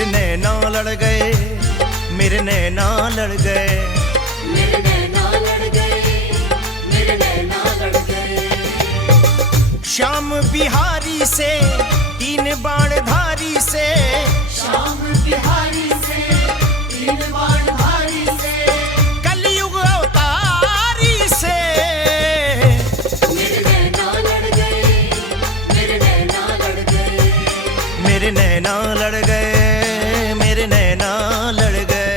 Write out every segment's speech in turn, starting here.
मेरे नैना लड़ गए, मेरे नैना लड़ गए, मेरे नैना लड़ गए, मेरे नैना लड़ गए। श्याम बिहारी से तीन बाण धारी से, श्याम बिहारी से तीन बाण धारी से, कलयुग अवतारी से। मेरे नैना लड़ गए, मेरे नैना लड़ गए, मेरे नैना लड़ गए, मेरे नैना लड़ गए।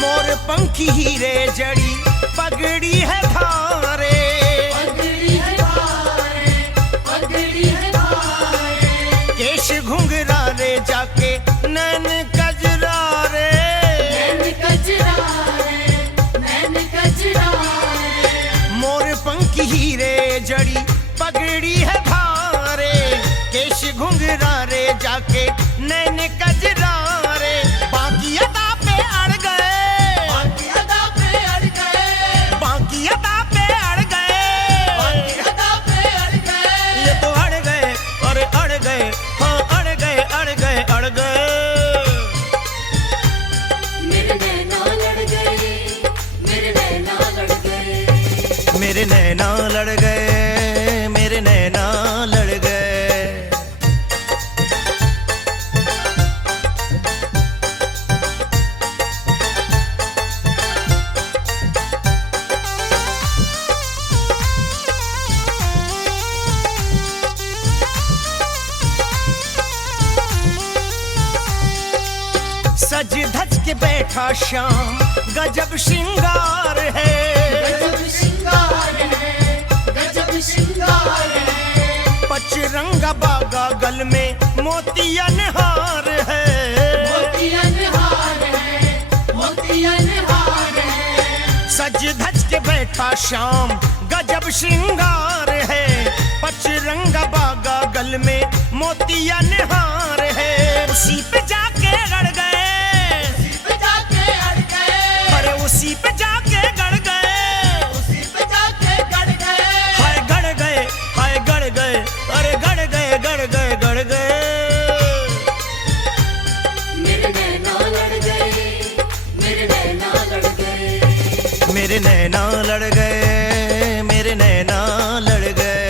मोर पंखी हीरे जड़ी पगड़ी है धारे, पगड़ी है धारे, पगड़ी है धारे, केश घुंघरा रे जाके नैन कजरा रे, नैन कजरा रे, नैन कजरा रे। मोर पंखी हीरे जड़ी पगड़ी है धारे, केश घुंघरा रे जाके नैन कजरा रे। बाकी अदा पे अड़ गए, बाकी अदा पे अड़ गए, बाकी अदा पे अड़ गए, बाकी अदा पे अड़ गए। ये तो अड़ गए, अरे अड़ गए, हाँ अड़ गए, अड़ गए, अड़ गए। मेरे नैना लड़ गए, मेरे नैना लड़ गए, मेरे नैना लड़ गए, मेरे नैना लड़ गए। सज धज के बैठा श्याम गजब श्रृंगार है, गजब श्रृंगार है, गजब श्रृंगार है। पचरंगा बागा गल में मोतियन हार है, मोतियन हार है, मोतियन हार है। सज धज के बैठा श्याम गजब श्रृंगार है, पचरंगा बागा गल में मोतियन हार है। उसी पे जाके गड़ गए, उसी पे जाके अड़ गए, अरे उसी पे जाके गड़ गए, उसी पे जाके गड़ गए। हाय गड़ गए, हाय गड़ गए, अरे गड़ गए, गड़ गए, गड़ गए। मेरे नैना लड़ गए, मेरे नैना लड़ गए, मेरे नैना लड़ गए, मेरे नैना लड़ गए।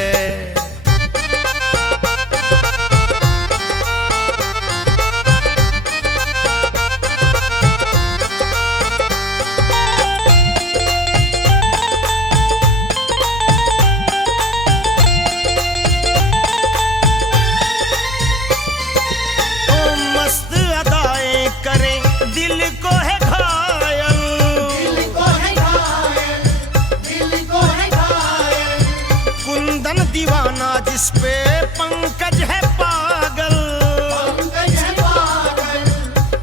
ओ मस्त अदाएं करें दिल को है घायल, दिल को है घायल, दिल को है घायल। कुंदन दीवाना जिस पे पंकज है पागल, पंकज है पागल,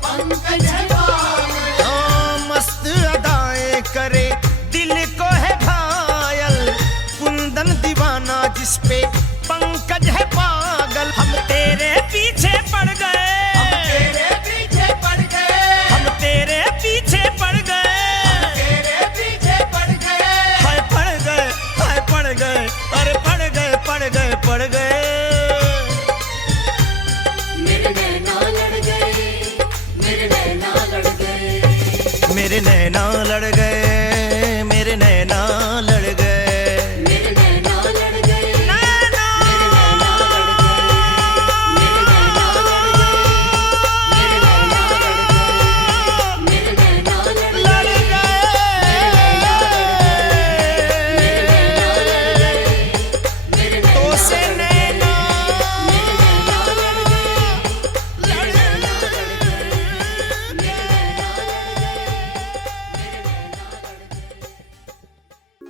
पंकज है पागल। ओ मस्त अदाएं करे दिल को है घायल, कुंदन दीवाना जिस पे पंकज है पागल। हम तेरे पीछे पड़ गए, तेरे पीछे पड़ गए, हम तेरे पीछे पड़ गए, तेरे पीछे पड़ गए। हाय पड़ गए, हाय पड़ गए, अरे पड़ गए, पड़ गए, पड़ गए। मेरे नैना लड़ गए, मेरे नैना लड़ गए, मेरे नैना लड़ गए, मेरे नैना लड़ गए। मेरे नैना लड़ गए, नैना मेरे नैना लड़ गए, मेरे नैना लड़ गए, मेरे नैना लड़ गए, मेरे नैना लड़ लड़ गए, गए, मेरे तो नैना से लड़ गए, नैना मेरे नैना लड़ गए, लड़ मेरे नैना लड़ गए, मेरे नैना लड़ गए, मेरे नैना लड़ गए।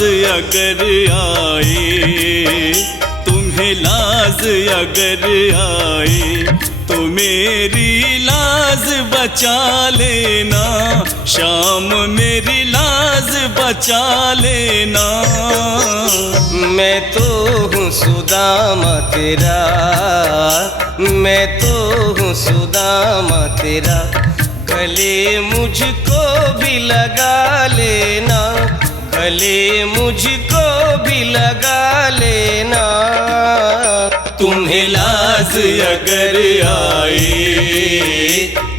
अगर आए, तुम्हें लाज अगर आए, तो मेरी लाज बचा लेना, शाम मेरी लाज बचा लेना। मैं तो हूँ सुदामा तेरा, मैं तो हूँ सुदामा तेरा, गले मुझको भी लगा लेना, गले मुझको भी लगा लेना। तुम्हें लाज अगर आए,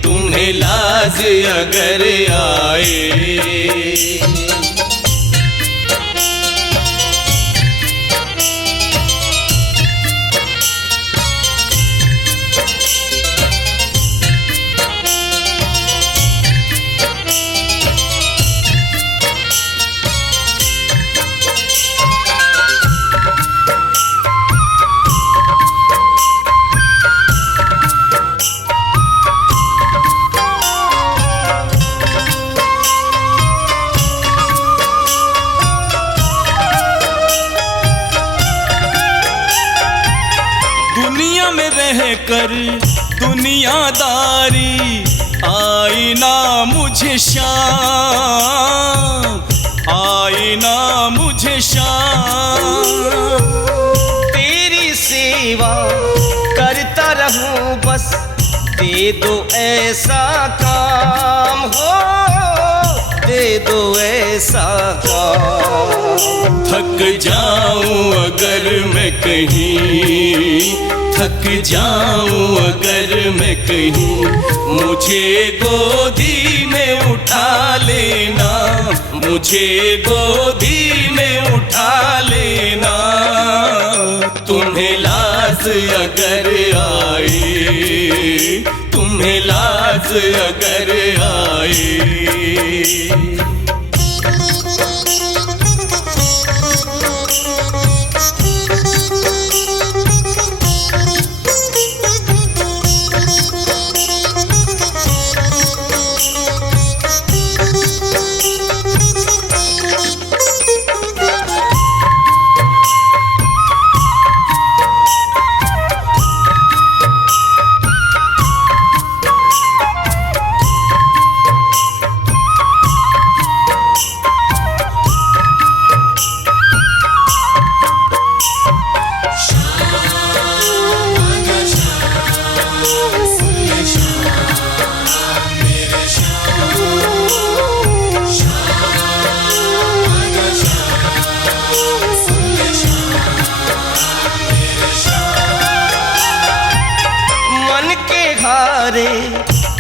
तुम्हें लाज अगर आए। दुनिया में रहकर दुनियादारी आई ना मुझे शाम, आई ना मुझे शाम। तेरी सेवा करता रहूं बस, दे दो ऐसा काम हो, दे दो ऐसा काम। थक जाऊं अगर मैं कहीं, थक जाऊं अगर मैं कहीं, मुझे गोदी में उठा लेना, मुझे गोदी में उठा लेना। तुम्हें लाज अगर आए, तुम्हें लाज अगर आए।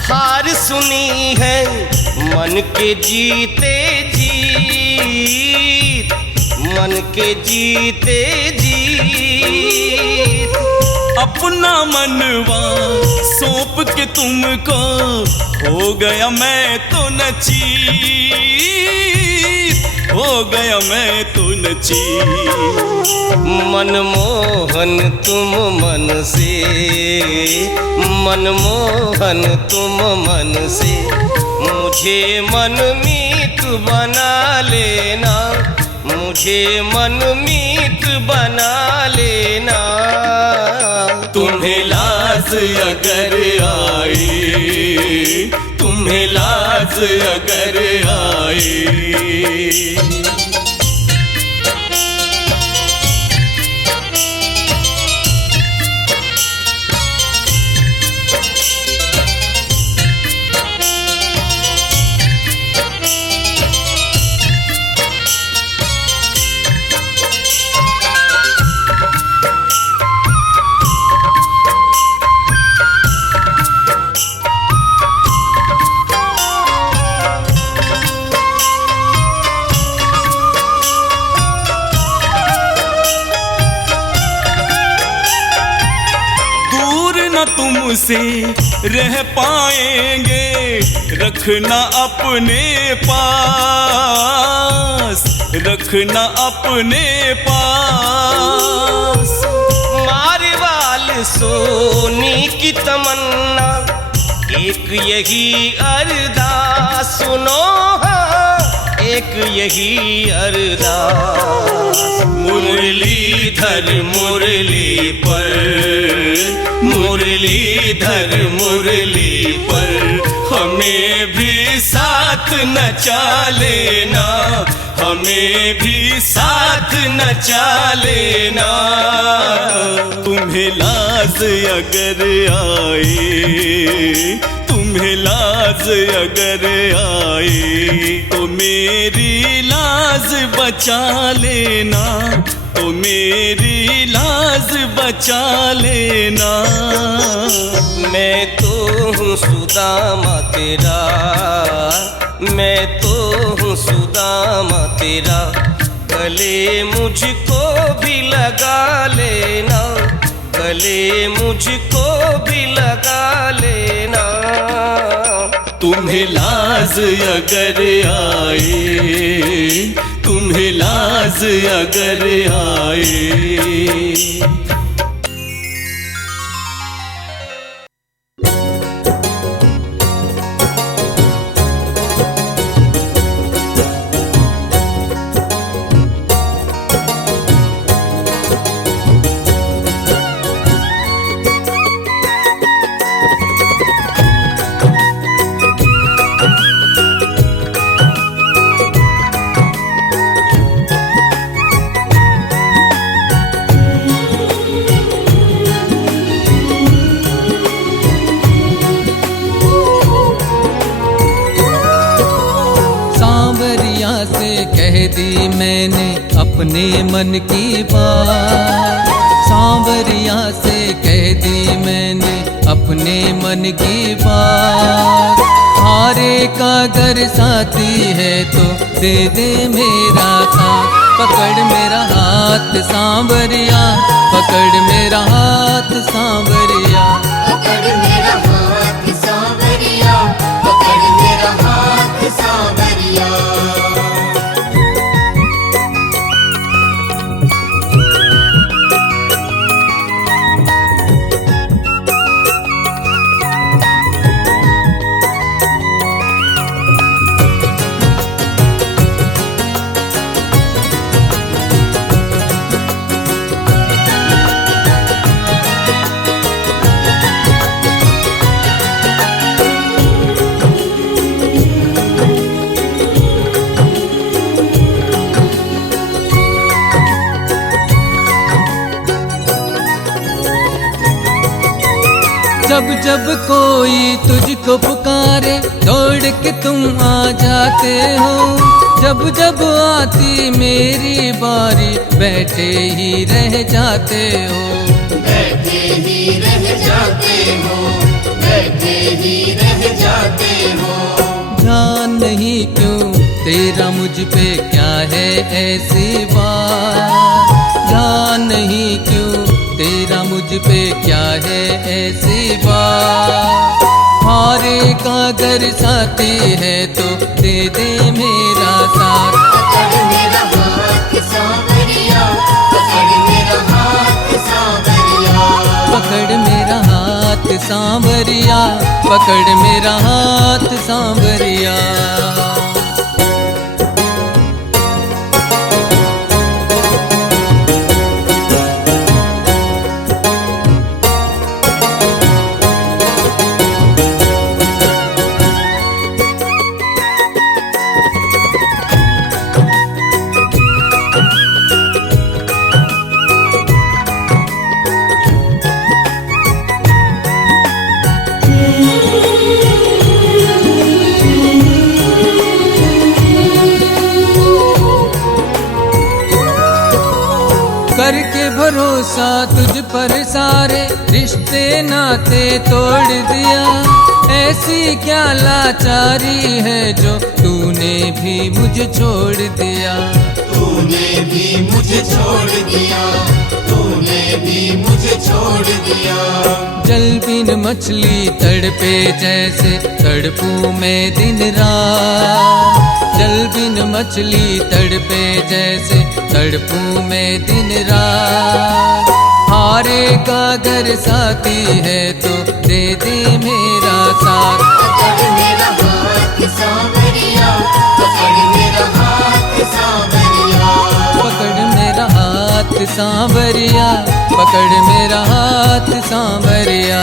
हार सुनी है मन के जीते जीत, मन के जीते जीत। अपना मनवा सौंप के तुमको हो गया मैं तो नचीत, हो गया मैं तो नचीत। मनमोहन तुम मन से, मनमोहन तुम मन से, मुझे मनमीत बना लेना, मुझे मनमीत बना लेना। तुम्हें लाज अगर आए, तुम्हें लाज अगर आए। तुमसे रह पाएंगे, रखना अपने पास, रखना अपने पास। मारवाल सोनी की तमन्ना एक यही अरदास सुनो, हाँ एक यही अरदास। मुरलीधर मुरली पर, मुरलीधर मुरली पर, हमें भी साथ नचा लेना, हमें भी साथ नचा लेना। तुम्हें लाज अगर आए, तुम्हें लाज अगर आए, तो मेरी लाज बचा लेना, तो मेरी लाज बचा लेना। मैं तो हूँ सुदामा तेरा, मैं तो हूँ सुदामा तेरा, गले मुझको भी लगा लेना, गले मुझको भी लगा लेना। तुम्हें लाज अगर आए, तुम्हें लाज अगर आए। दी मैंने अपने मन की बात, सांवरिया से कह दी मैंने अपने मन की बात। हारे का अगर साथी है तो दे दे मेरा साथ, पकड़ मेरा हाथ सांवरिया, पकड़ मेरा हाथ सांवरिया, पकड़ मेरा हाथ सांवरिया, पकड़ मेरा हाथ सांवरिया। जब जब कोई तुझको पुकारे दौड़ के तुम आ जाते हो, जब जब आती मेरी बारी बैठे ही रह जाते हो, बैठे ही रह जाते हो, बैठे ही रह जाते हो। ध्यान नहीं क्यों तेरा मुझ पे क्या है ऐसी बात, ध्यान नहीं क्यों तेरा मुझ पे क्या है ऐसी बात। हारे का अगर साथी है तो दे दे मेरा साथ, पकड़ मेरा हाथ सांवरिया, पकड़ मेरा हाथ सांवरिया, पकड़ मेरा हाथ सांवरिया, पकड़ मेरा हाथ सांवरिया। करके भरोसा तुझ पर सारे रिश्ते नाते तोड़ दिया, ऐसी क्या लाचारी है जो तूने भी मुझे छोड़ दिया, तूने भी मुझे छोड़ दिया, तूने भी मुझे छोड़ दिया। जल बिन मछली तड़पे जैसे तड़पूं मैं दिन रात, जल बिन मछली तड़पे जैसे तड़पूं मैं दिन रात। हारे का अगर साथी है तो दे दे मेरा साथ, पकड़ मेरा हाथ सांवरिया, पकड़ मेरा हाथ सांवरिया, पकड़ मेरा हाथ सांवरिया।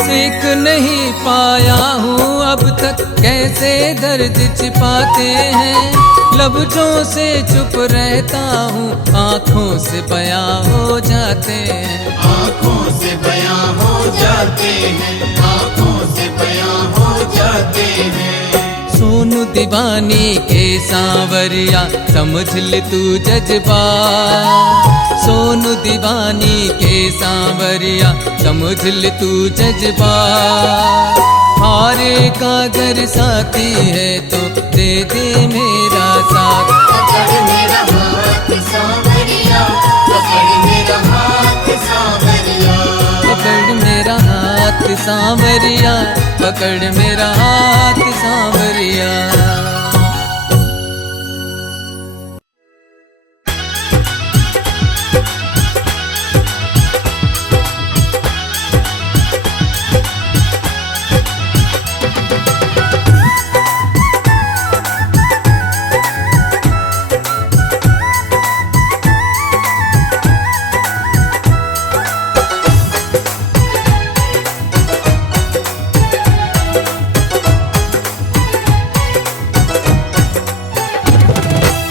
सीख नहीं पाया हूँ अब तक कैसे दर्द छिपाते हैं, लफ्जों से चुप रहता हूँ, आँखों से बयां हो जाते हैं। आँखों से बयां हो जाते हैं, आँखों से बयां हो जाते हैं। सोनू दीवानी के सांवरिया, समझ ले तू जज्बा। सोनू दीवानी के सांवरिया, समझ ले तू जज्बा। हारे का अगर साथी है तो दे दे मेरा साथ। पकड़ मेरा हाथ सांवरिया, पकड़ मेरा हाथ सांवरिया। पकड़ मेरा हाथ सांवरिया, पकड़ मेरा हाथ सांवरिया।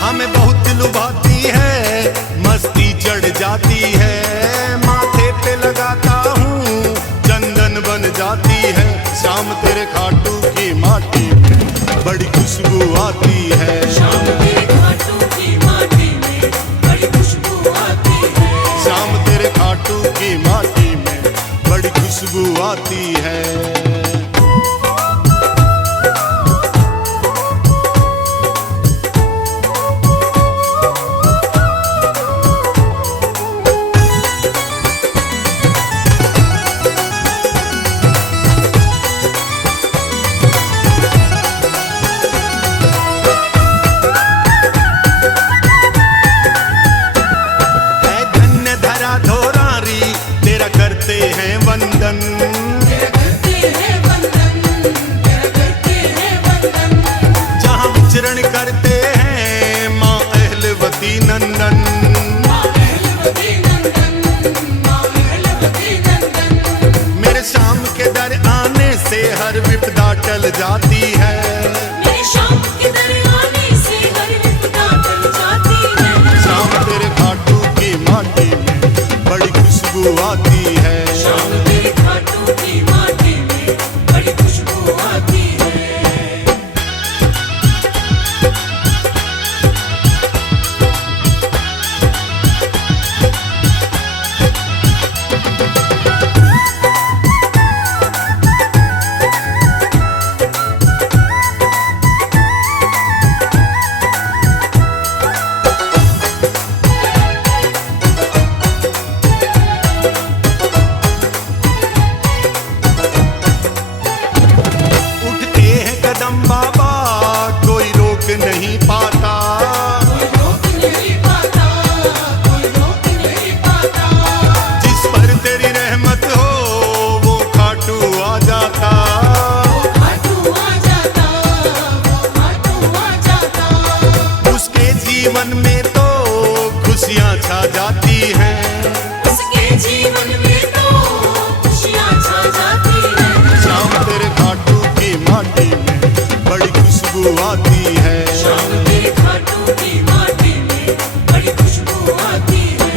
हमें बहुत लुभाती है, मस्ती चढ़ जाती है, माथे पे लगाता हूँ चंदन बन जाती है। शाम तेरे खाटू की माटी में बड़ी खुशबू आती है। शाम तेरे खाटू की माटी में बड़ी खुशबू आती है। शाम तेरे खाटू की माटी में बड़ी खुशबू आती है। है धन्य धरा धोरारी, तेरा करते हैं वंदन। तेरा करते हैं वंदन, तेरा करते हैं वंदन। जहाँ विचरण करते हैं माँ अहलवती नंदन। माँ अहलवती नंदन, माँ अहलवती नंदन। मेरे शाम के दर आने से हर विपदा टल जाती है। मेरे शाम के दर आने से हर विपदा टल जाती है। शाम तेरे खाटू की माटी में बड़ी खुशबू आती है। शाम तेरे खाटू की माटी में बड़ी खुशबू आती है। उठते हैं कदम बाबा, कोई रोक नहीं पाता। कोई रोक नहीं पाता, कोई रोक नहीं पाता। जिस पर तेरी रहमत हो वो खाटू आ जाता। वो खाटू आ जाता, वो खाटू आ जाता। उसके जीवन में तो खुशियाँ छा जाती हैं। उसके जीवन में तो खुशियाँ छा जाती हैं। शाम तेरे खाटू की माटी में बड़ी खुशबू आती है। शाम तेरे खाटू की माटी में बड़ी खुशबू आती है।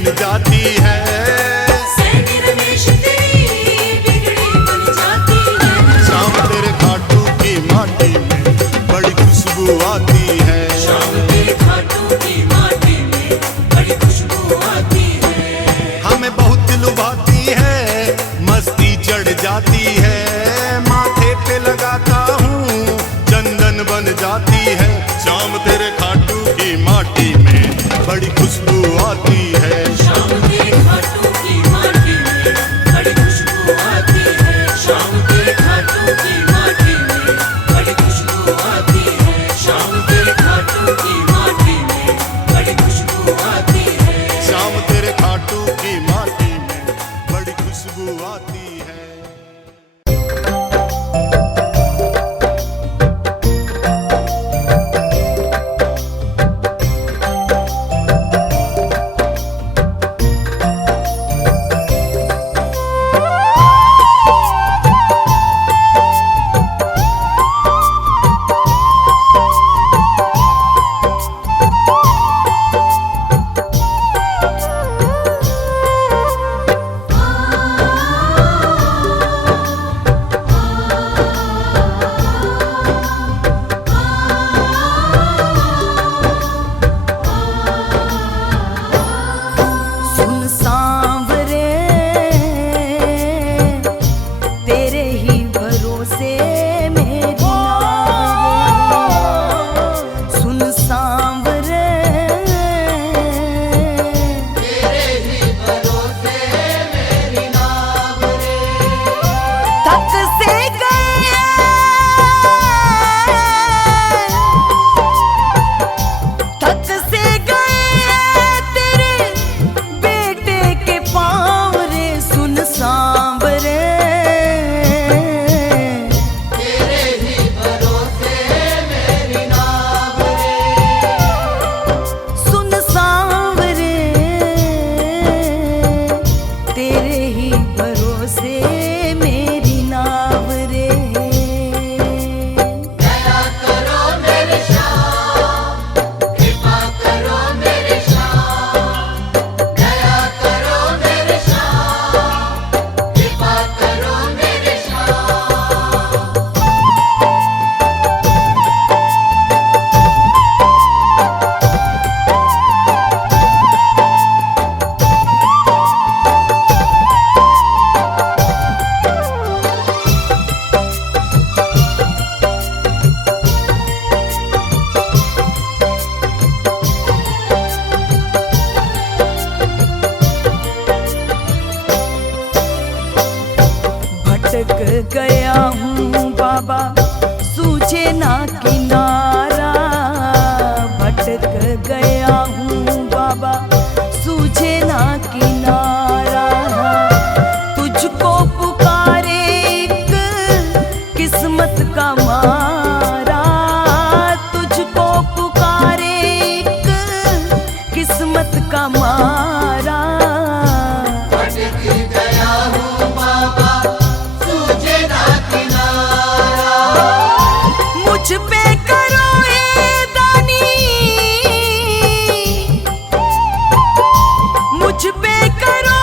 बन जाती है। सैनी रमेश तेरी बिगड़ी बन जाती है। शाम तेरे खाटू की माटी में बड़ी खुशबू आती है। शाम तेरे खाटू की माटी में बड़ी खुशबू आती है। हमें बहुत लुभाती है, मस्ती चढ़ जाती है। माथे पे लगाता हूँ चंदन बन जाती है। शाम तेरे खाटू की माटी में बड़ी खुशबू आती है। शाम तेरे खाटू की माटी में बड़ी खुशबू आती है। शाम तेरे खाटू की माटी में बड़ी खुशबू आती है। शाम तेरे खाटू की माटी में बड़ी खुशबू आती है। शाम तेरे खाटू की माटी में बड़ी खुशबू आती है। सुन सांवरे तेरे ही भरोसे मेरी नाव। सुन सांवरे तेरे ही भरोसे मेरी नाव। थक से गए थक से गए तेरे बेटे के पाँव रे। सुन सांवरे तेरे ही भरोसे मेरी नाव रे। सुन सांवरे तेरे ही भरोसे मेरी नाव रे। दया करो मेरे श्याम, कृपा करो मेरे श्याम। दया करो मेरे श्याम, कृपा करो मेरे श्याम। भटक गया हूँ बाबा सूझे ना किनारा। भटक गया हूँ बाबा सूझे ना किनारा। तुझको पुकारे एक किस्मत का मारा। तुझको पुकारे एक किस्मत का मारा। मुझ पे करो ए दानी, मुझ पे करो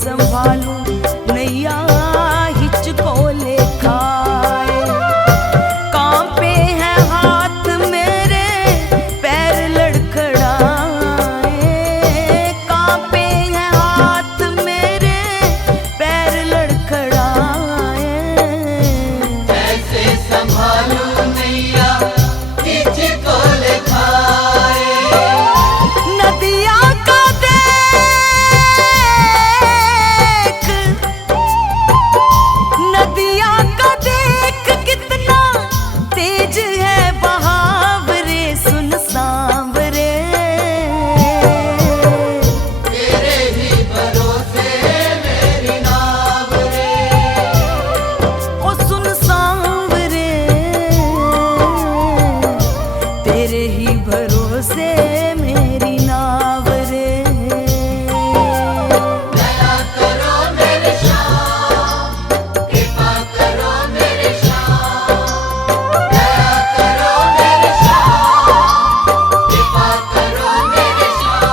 संभालूं नैया हिचको ले खाए। कांपे हैं हाथ मेरे पैर लड़खड़ाए, कांपे हैं हाथ मेरे पैर लड़खड़ाए। ऐसे संभालूं नैया हिचको ले खाए। नदिया का देख, नदिया का देख कितना तेज है बहाव रे, सुन सांवरे। तेरे ही भरोसे मेरी नाव रे। ओ सुन सांवरे, तेरे ही भरोसे मेरी नाव रे। दया करो मेरे श्याम, कृपा करो मेरे श्याम। दया करो मेरे श्याम, कृपा करो मेरे श्याम।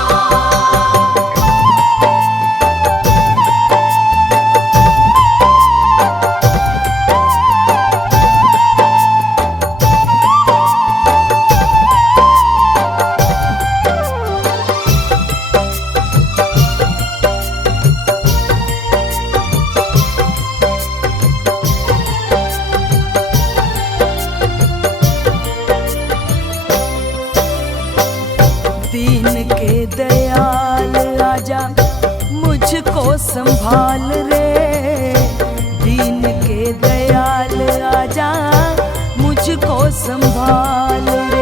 दीन के दयाल आजा मुझको संभाल रे, दीन के दयाल आजा मुझको संभाल रे।